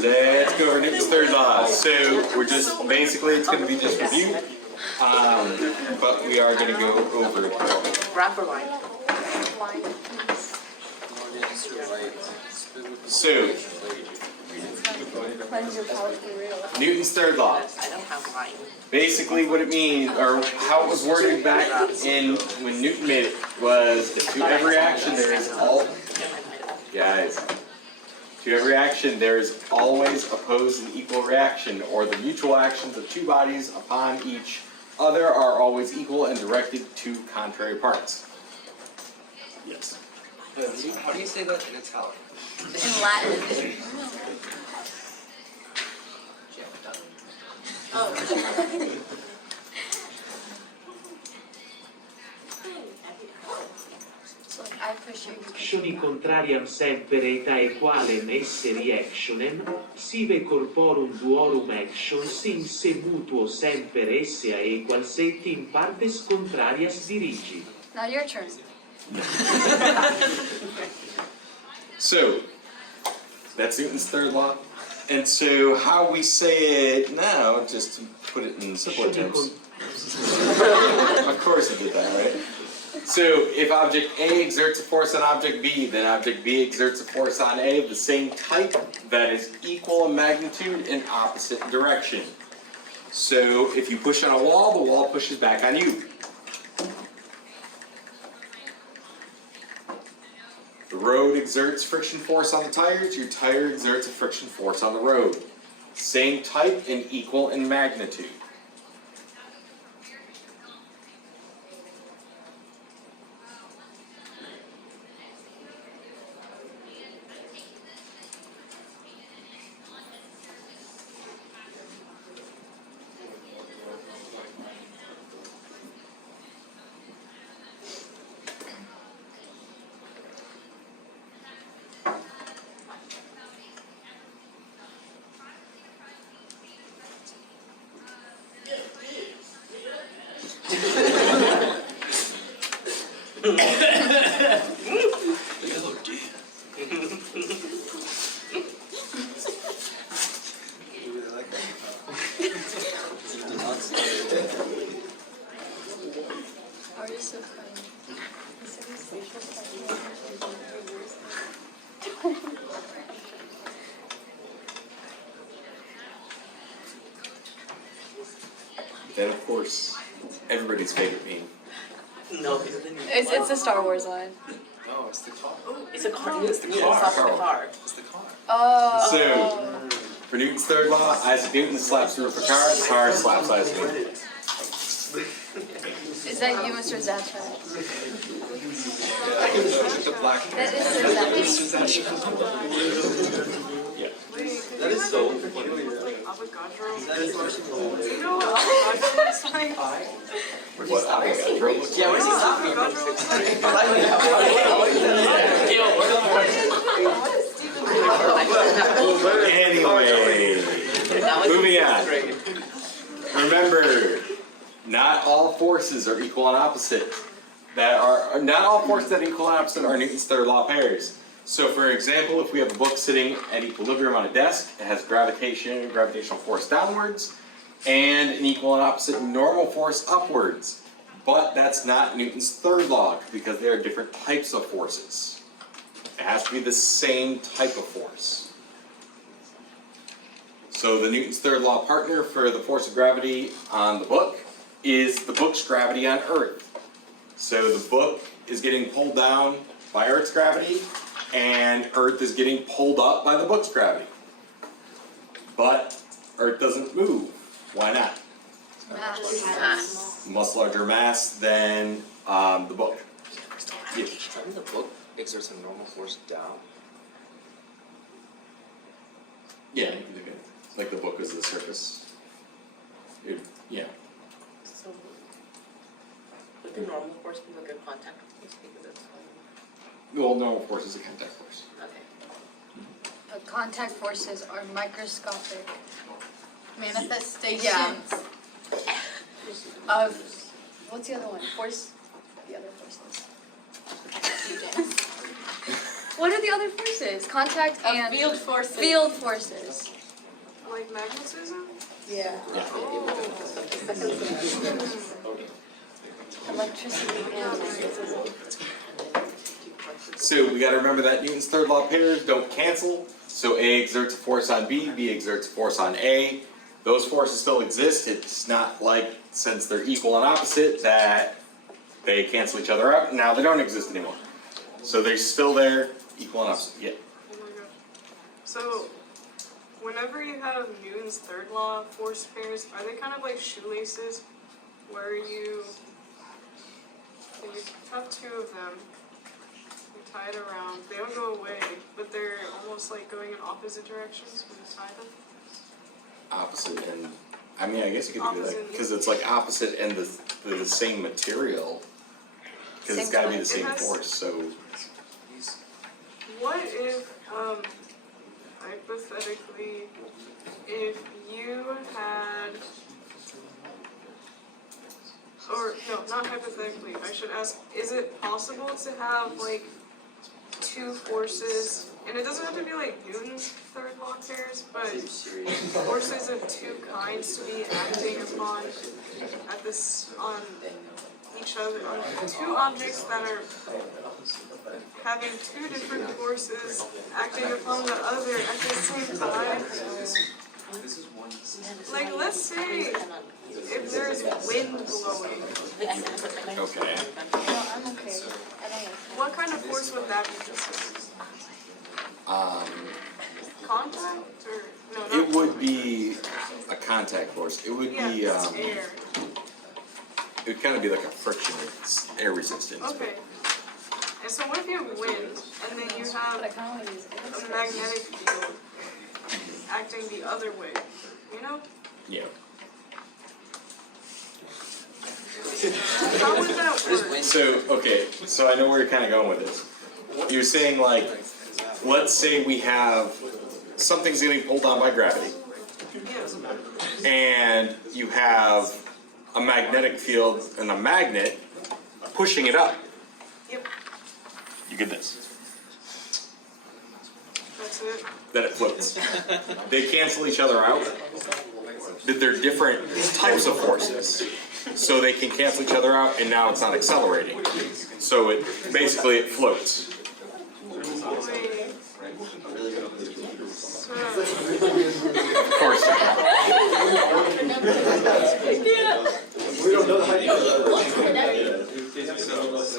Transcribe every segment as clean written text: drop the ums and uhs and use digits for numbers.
Let's go over Newton's third law. So we're just basically it's going to be just review, but we are going to go over it. Graph or line? So Newton's third law. I don't have line. Basically, what it means, or how it was worded back in when Newton made it, was to every action there is to every action there is always opposed and equal reaction, or the mutual actions of two bodies upon each other are always equal and directed to contrary parts. Yes. How do you say that in Italian? In Latin. Azioni contrariam semper eta equalem esse reactionem, sive corporum duorum action sin se mutuo semper esse a equal set in partes contrarias dirigi. Now your turn. So, that's Newton's third law. And so how we say it now, just to put it in simpler terms. Of course I did that, right? So if object A exerts a force on object B, then object B exerts a force on A of the same type that is equal in magnitude and opposite direction. So if you push on a wall, the wall pushes back on you. The road exerts friction force on the tires, your tire exerts a friction force on the road. Same type and equal in magnitude. Then of course, everybody's favorite meme. No, It's a Star Wars line. No, it's the car. it's a car. It's the Yeah, car. it's not the car. It's the car. Oh. So, for Newton's third law, Isaac Newton slaps the roof of a car slaps Isaac Newton. Is that you, Mr. Zappa? It's the black. That is Mr. Zappa. Yeah. That is so funny. That is What Avogadro? Yeah, where's he stopping? Anyway, moving on. Remember, not all forces are equal and opposite. Not all forces that equal and opposite are Newton's third law pairs. So for example, if we have a book sitting at equilibrium on a desk, it has gravitational force downwards, and an equal and opposite normal force upwards. But that's not Newton's third law, because there are different types of forces. It has to be the same type of force. So the Newton's third law partner for the force of gravity on the book is the book's gravity on Earth. So the book is getting pulled down by Earth's gravity, and Earth is getting pulled up by the book's gravity. But Earth doesn't move. Why not? Much larger mass than the book. Yeah. Shouldn't the book exerts a normal force down? Yeah, like the book is the surface. Yeah. So, would the normal force be like a contact force because it's Well, normal force is a contact force. okay. But contact forces are microscopic Manifestations. Yeah. of What's the other one? Force. The other forces. What are the other forces? Contact and Field forces. field forces. Like magnetism? Yeah. Electricity and magnetism. So we got to remember that Newton's third law of pairs don't cancel. So A exerts a force on B, B exerts a force on A. Those forces still exist. It's not like, since they're equal and opposite, that they cancel each other out. Now they don't exist anymore. So they're still there, equal and opposite. Yeah. Oh my god. So, whenever you have Newton's third law force pairs, are they kind of like shoelaces? Where you have two of them, you tie it around, they don't go away, but they're almost like going in opposite directions when you tie them? Opposite and, I mean, I guess you could do that Opposite. because it's like opposite and the same material. Because it's got to be the same force. So What if, hypothetically, if you had, or no, not hypothetically, I should ask, is it possible to have like two forces, and it doesn't have to be like Newton's third law pairs, but forces of two kinds to be acting upon at this, on each other, on two objects that are having two different forces acting upon the other at the same time? Like, let's say if there's wind blowing, okay. No, I'm okay. I don't know. what kind of force would that be? Contact or no? Not It would be a contact force. It would yeah, be it's air. it would kind of be like a friction, air resistance. Okay. And so what if you have wind and then you have But I kind of want to use a magnetic field acting the other way? You know? Yeah. How would that work? So okay, so I know where you're kind of going with this. You're saying like, let's say we have something's getting pulled on by gravity, Yes. and you have a magnetic field and a magnet pushing it up. Yep. You get this. That's it. That it floats. They cancel each other out. That they're different types of forces. So they can cancel each other out, and now it's not accelerating. So it basically it floats. Wait. So, Of course.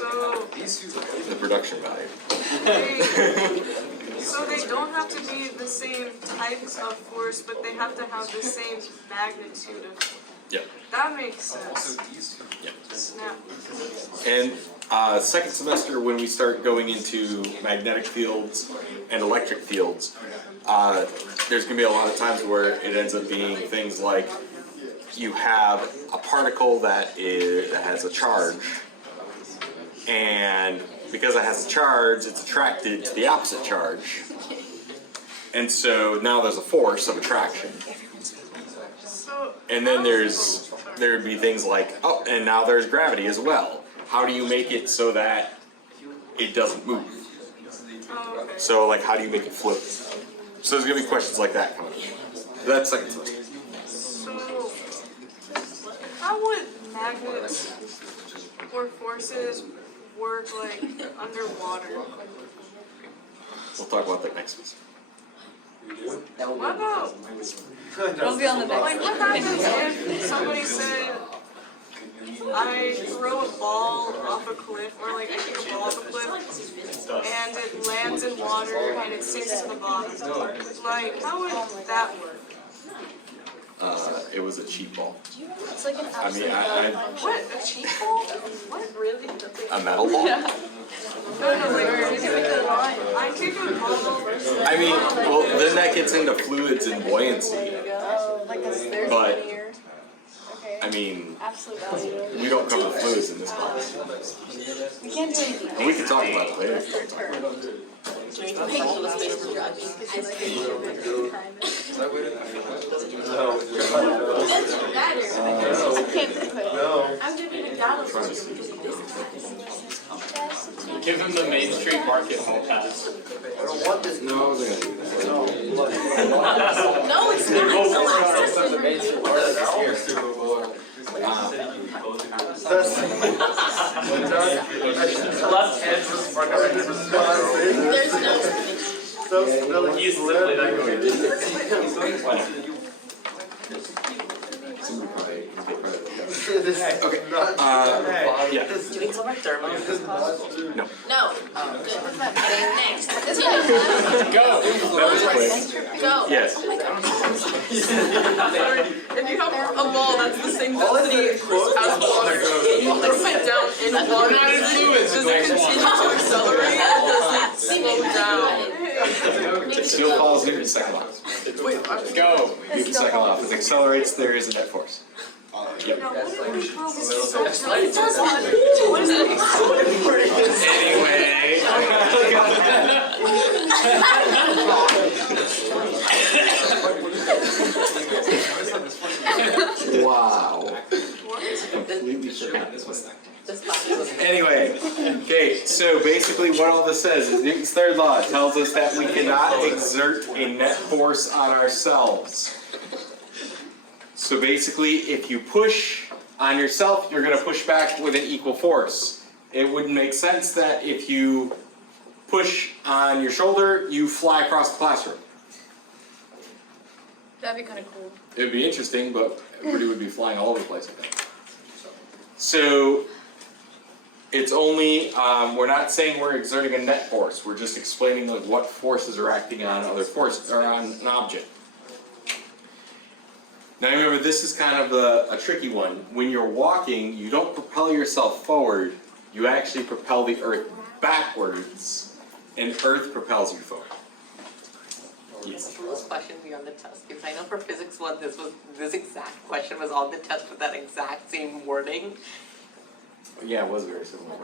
The production value. so they don't have to be the same types of force, but they have to have the same magnitude of force. Yep. That makes sense. Yep. Snap. And second semester, when we start going into magnetic fields and electric fields, there's going to be a lot of times where it ends up being things like you have a particle that has a charge, and because it has a charge, it's attracted to the opposite charge, and so now there's a force of attraction. So, And then there would be things like, oh, and now there's gravity as well. How do you make it so that it doesn't move? oh, okay. So, like, how do you make it float? So there's gonna be questions like that coming up. That's second semester. So, how would magnets or forces work like underwater? We'll talk about that next week. What about, It'll be on the next like, what happens if somebody said, I throw a ball off a cliff, or like I kick a ball off a cliff, and it lands in water and it sinks to the bottom? Like, how would that work? It was a cheap ball. It's like an I mean, absolute. What? A cheap ball? What? Really? a metal ball? No, like, I kick a ball. I mean, well, then that gets into fluids and buoyancy. Oh, like there's But- one here. Okay. I mean, Absolute value. we don't cover fluids in this class. We can't do anything. And we can talk about it later. I can't put. I'm giving a gallon. Give him the Main Street Market hall pass. No, I wasn't gonna do that. No, it's not. Left hand was There's no explanation. He's literally that good. Okay, yeah. Do we cover thermal? No. No. Oh, good. Okay, next. Go! That was quick. Go. Yes. If you have a ball that's the same density as water, and you throw it down in water, does it continue to accelerate or does it slow down? It still follows Newton's second law. Wait, Go! Newton's second law. If it accelerates, there is a net force. Yep. what is it? Anyway. Wow. Completely forgot this one. Anyway, okay, so basically what all this says is Newton's third law tells us that we cannot exert a net force on ourselves. So basically, if you push on yourself, you're going to push back with an equal force. It wouldn't make sense that if you push on your shoulder, you fly across the classroom. That'd be kind of cool. It would be interesting, but everybody would be flying all over the place, I think. So it's only, we're not saying we're exerting a net force. We're just explaining like what forces are acting on other forces or on an object. Now remember, this is kind of a tricky one. When you're walking, you don't propel yourself forward. You actually propel the earth backwards, and earth propels you forward. Yes. This question be on the test, because I know for physics one, this exact question was on the test with that exact same wording. Yeah, it was very similar.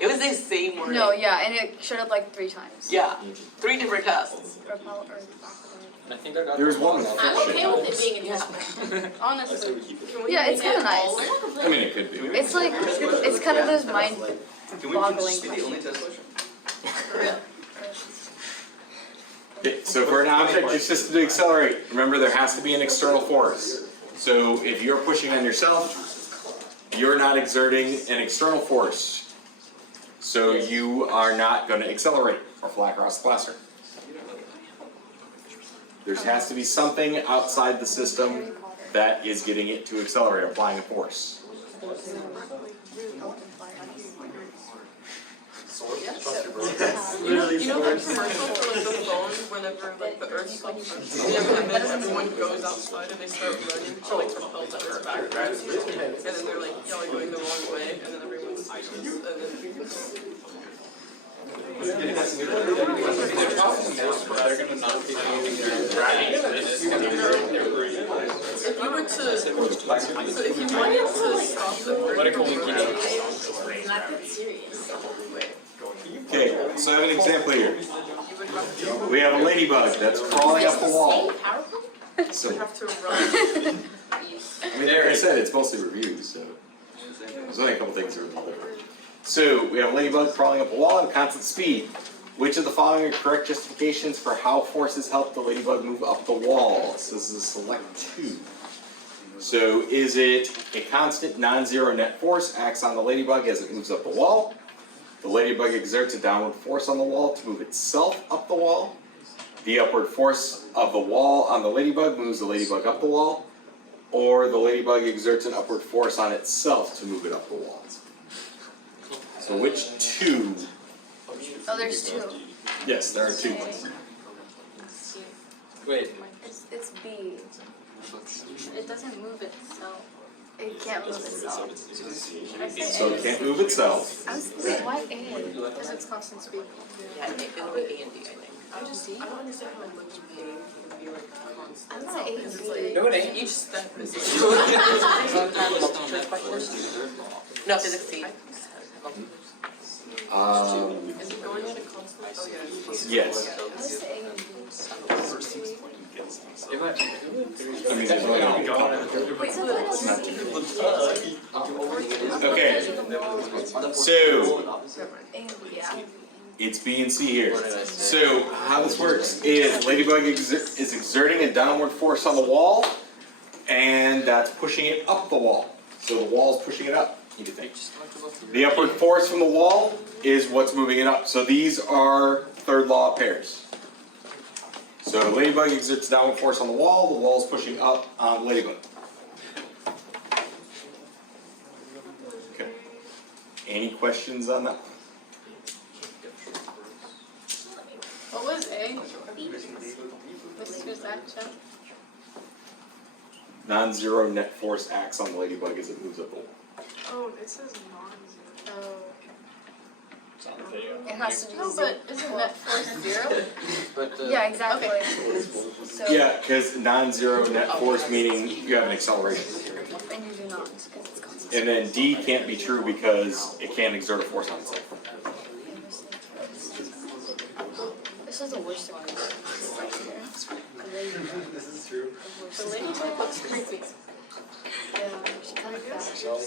It was the same wording. No, yeah, and it showed up like 3 times. Yeah, 3 different tests. Repel Earth I think I got There was one with I'm okay friction. with it being a test. backward. Honestly. Yeah, it's kind of nice. I mean, it could be. It's like, it's kind of those mind-boggling questions. Okay, so for an object your system to accelerate, remember there has to be an external force. So if you're pushing on yourself, you're not exerting an external force. So you are not going to accelerate or fly across the classroom. There has to be something outside the system that is getting it to accelerate, applying a force. You know that commercial for like the phone whenever like the earth's like and then everyone goes outside and they start running to like propel that earth backwards and then they're like y'all going the wrong way and then everyone's and then if you were to so if you wanted to stop the Okay, so I have an example here. We have a ladybug that's crawling up the wall. So, you have to run. I mean, like I said, it's mostly reviews, so there's only a couple things that are different. So we have a ladybug crawling up a wall at a constant speed. Which of the following are correct justifications for how forces help the ladybug move up the wall? So this is select 2. So is it a constant non-zero net force acts on the ladybug as it moves up the wall? The ladybug exerts a downward force on the wall to move itself up the wall. The upward force of the wall on the ladybug moves the ladybug up the wall. Or the ladybug exerts an upward force on itself to move it up the wall. So which 2? Oh, there's 2. Yes, there are 2. Wait. It's B. It doesn't move itself. It can't move itself. So it can't move itself. I was thinking, why A? Because it's constant speed. Yeah, I think it'll be A and D, I think. I don't understand how much pain would be like constant. I'm not A Because it's and like B. No, it ain't. each step is No, physics C. Is it going into constant? Oh, yeah. Yes. What's the A and B? It might be. I mean, there's only a couple. Wait, so what Okay, so A and B, yeah. it's B and C here. So how this works is Ladybug is exerting a downward force on the wall, and that's pushing it up the wall. So the wall is pushing it up, you could think. The upward force from the wall is what's moving it up. So these are third law pairs. So Ladybug exerts downward force on the wall is pushing up on Ladybug. Okay. Any questions on that? What was A? What's your action? Non-zero net force acts on the Ladybug as it moves up the wall. Oh, it says non-zero. Oh. It's on the video. It has to be No, but isn't net force 0? But Yeah, exactly. So, Yeah, because non-zero net force meaning you have an acceleration. and you do not, because it's constant. And then D can't be true because it can't exert a force on itself. This is the worst one. The ladybug looks creepy. Yeah, she kind of fast. Like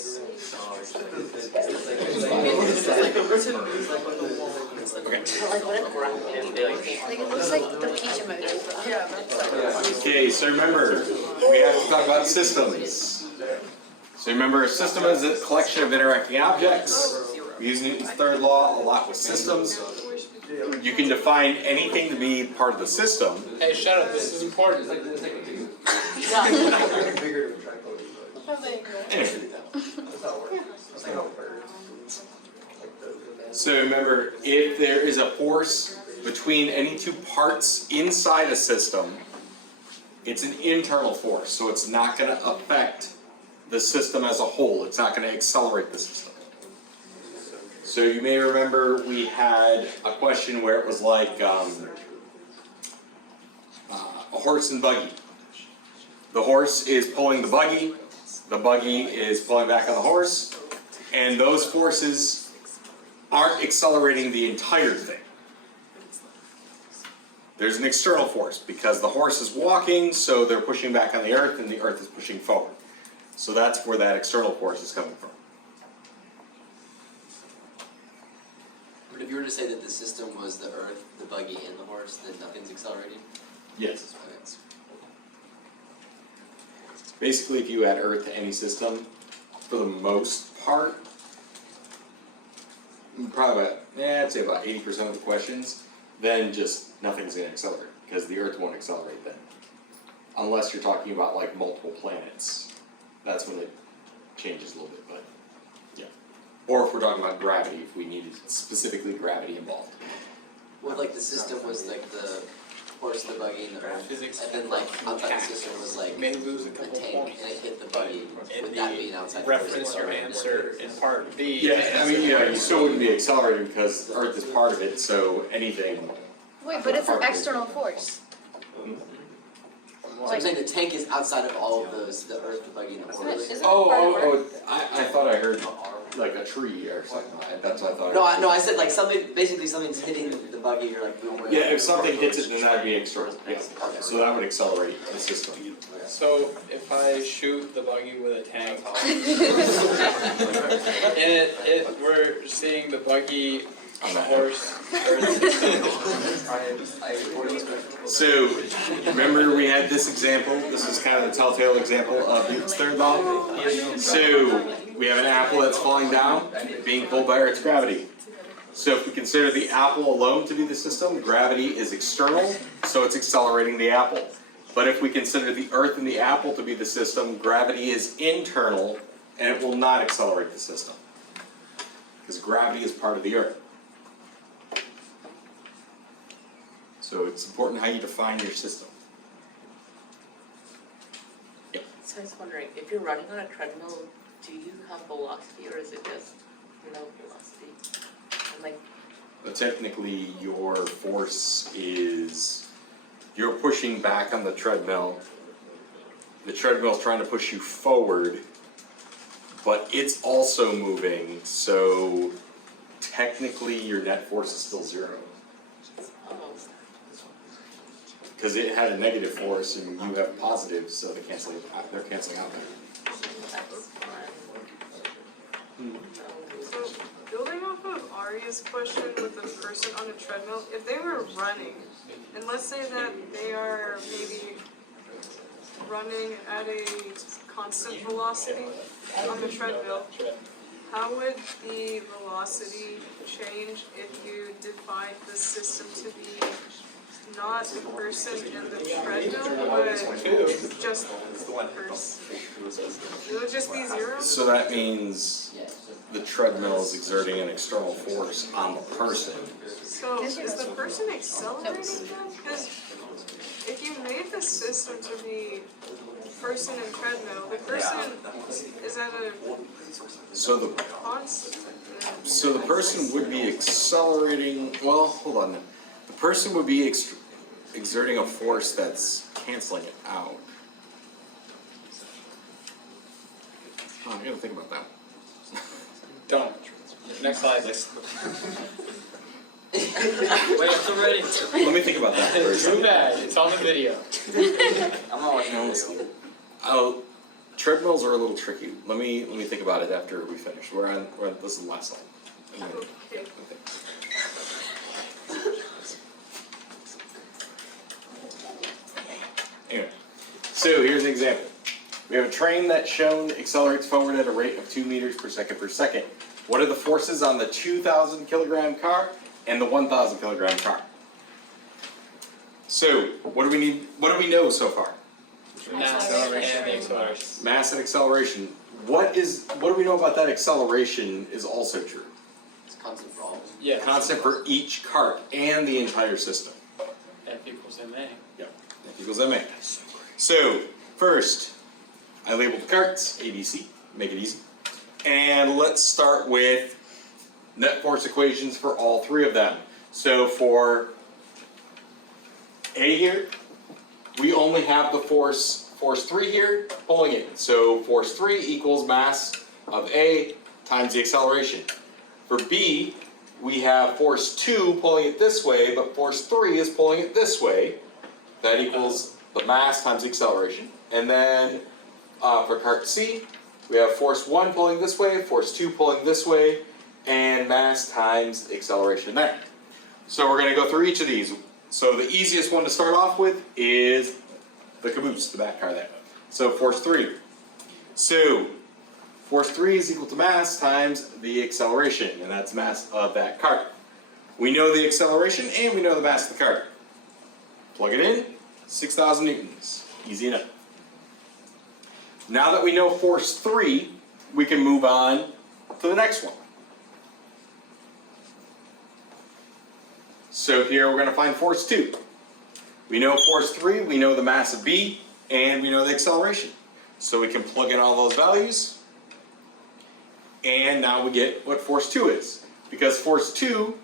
it looks like the peach emoji. Yeah, that's Okay, so remember, we have to talk about systems. So remember, a system is a collection of interacting objects. We use Newton's third law a lot with systems. You can define anything to be part of the system. Hey, shut up, this is important. Anyway. So remember, if there is a force between any two parts inside a system, it's an internal force, so it's not going to affect the system as a whole. It's not going to accelerate the system. So you may remember we had a question where it was like a horse and buggy. The horse is pulling the buggy is pulling back on the horse, and those forces aren't accelerating the entire thing. There's an external force because the horse is walking, so they're pushing back on the earth and the earth is pushing forward. So that's where that external force is coming from. But if you were to say that the system was the earth, the buggy, and the horse, then nothing's accelerating? Yes. Okay, that's- Basically, if you add earth to any system, for the most part, probably about, I'd say about 80% of the questions, then just nothing's going to accelerate, because the earth won't accelerate then. Unless you're talking about like multiple planets. That's when it changes a little bit, but yeah. Or if we're talking about gravity, if we needed specifically gravity involved. Well, like the system was like the horse, the buggy, and the earth, and then like outside the system was like May lose a a couple tank, points. and it hit the buggy. In Would that the be an outside reference force? your answer in part B. Yeah, I mean, yeah, you still wouldn't be accelerating because Earth is part of it, so anything. Wait, but it's an external force. So I'm saying the tank is outside of all of those, the earth, the buggy, and the horse. I thought I heard like a tree or something. That's what I thought. No, I said like something, basically something's hitting the buggy, you're like, boom. Yeah, if something hits it, then that'd be external. Yeah, so that would accelerate the system. So if I shoot the buggy with a tank, and we're seeing the buggy on the horse. So remember we had this example. This is kind of the telltale example of Newton's third law. So we have an apple that's falling down, being pulled by Earth's gravity. So if we consider the apple alone to be the system, gravity is external, so it's accelerating the apple. But if we consider the Earth and the apple to be the system, gravity is internal, and it will not accelerate the system. Because gravity is part of the Earth. So it's important how you define your system. Yep. So I was wondering, if you're running on a treadmill, do you have velocity or is it just no velocity? And like, But technically, your force is, you're pushing back on the treadmill. The treadmill's trying to push you forward, but it's also moving, so technically your net force is still 0. Oh, Because it had a negative force and you have positive, so they're canceling out there. that's fun. So, building off of Aria's question with the person on a treadmill, if they were running, and let's say that they are maybe running at a constant velocity on the treadmill, how would the velocity change if you defined the system to be not the person in the treadmill, but just the person? It would just be 0? So that means the treadmill is exerting an external force on the person. So is the person accelerating them? Because if you made the system to be person and treadmill, the person is at a So the constant. person would be accelerating. Well, hold on. The person would be exerting a force that's canceling it out. Oh, I gotta think about that. Don't. Next slide. Wait, I'm ready. Let me think about that first. Too bad, it's on the video. I'm not watching No, this. oh, treadmills are a little tricky. Let me think about it after we finish. This is the last slide. Okay. Anyway, so here's an example. We have a train that's shown accelerates forward at a rate of 2 meters per second per second. What are the forces on the 2,000 kilogram car and the 1,000 kilogram car? So, what do we need? What do we know so far? Mass and the acceleration. Mass and acceleration. What do we know about that acceleration is also true? It's constant for all. Yeah. Constant for each cart and the entire system. F equals ma. Yep, F equals ma. So, first, I labeled the carts, A, B, C, make it easy. And let's start with net force equations for all 3 of them. So for A here, we only have the force 3 here, pulling it. So force 3 equals mass of A times the acceleration. For B, we have force 2 pulling it this way, but force 3 is pulling it this way. That equals the mass times the acceleration. And then for cart C, we have force 1 pulling this way, force 2 pulling this way, and mass times acceleration there. So we're going to go through each of these. So the easiest one to start off with is the caboose, the back car there. So force 3. So force 3 is equal to mass times the acceleration, and that's mass of that cart. We know the acceleration and we know the mass of the cart. Plug it in, 6,000 newtons. Easy enough. Now that we know force 3, we can move on to the next one. So here we're going to find force 2. We know force 3, we know the mass of B, and we know the acceleration. So we can plug in all those values. And now we get what force 2 is. Because force 2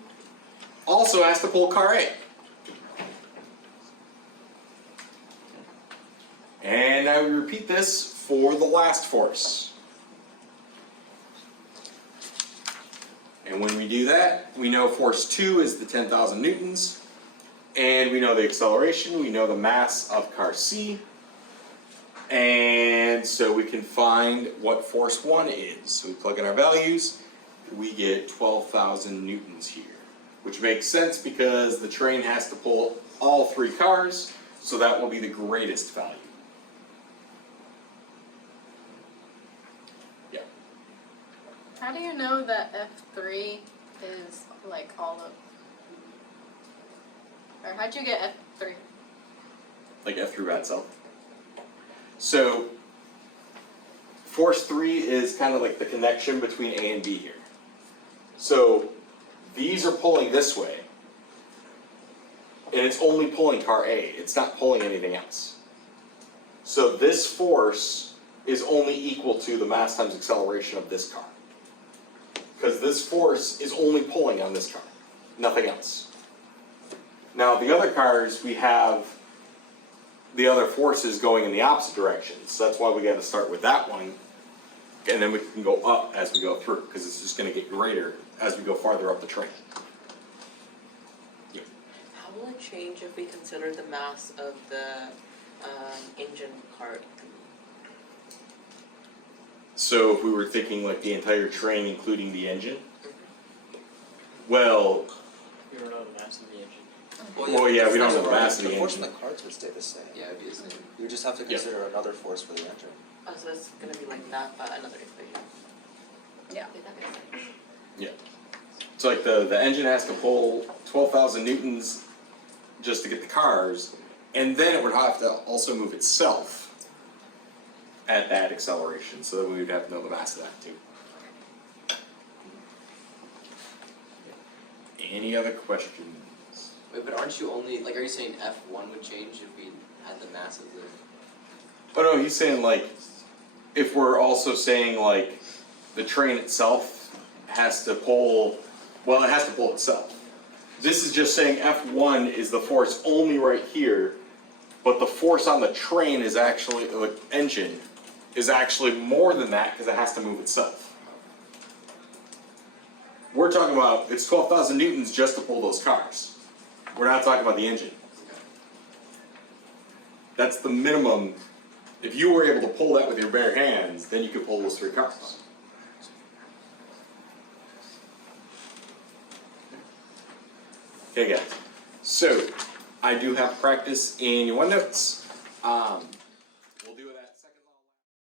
also has to pull car A. And now we repeat this for the last force. And when we do that, we know force 2 is the 10,000 newtons, and we know the acceleration, we know the mass of car C, and so we can find what force 1 is. So we plug in our values, we get 12,000 newtons here, which makes sense because the train has to pull all 3 cars, so that will be the greatest value. How do you know that F3 is like all of, or how'd you get F3? Like F3 by itself. So, force 3 is kind of like the connection between A and B here. So, these are pulling this way, and it's only pulling car A, it's not pulling anything else. So this force is only equal to the mass times acceleration of this car. Because this force is only pulling on this car, nothing else. Now the other cars, we have the other forces going in the opposite direction. So that's why we got to start with that one, and then we can go up as we go through, because it's just going to get greater as we go farther up the train. How will it change if we consider the mass of the engine part? So if we were thinking like the entire train, including the engine, well, You don't know the mass of the engine. well, yeah, we don't know the mass of the The force on engine. the cards would stay the same. Yeah, it'd be the same. You would just have to consider another force for the engine. Oh, so it's gonna be like that, but another equation. Yeah. Okay, that makes sense. So like the engine has to pull 12,000 newtons just to get the cars, and then it would have to also move itself at that acceleration, so that we would have to know the mass of that too. Any other questions? Wait, but aren't you only, like, are you saying F1 would change if we had the mass of the? Oh no, he's saying like, if we're also saying like, the train itself has to pull, well, it has to pull itself. This is just saying F1 is the force only right here, but the force on the train is actually, the engine, is actually more than that because it has to move itself. We're talking about, it's 12,000 newtons just to pull those cars. We're not talking about the engine. That's the minimum. If you were able to pull that with your bare hands, then you could pull those 3 cars. Okay guys, so I do have practice in your OneNotes.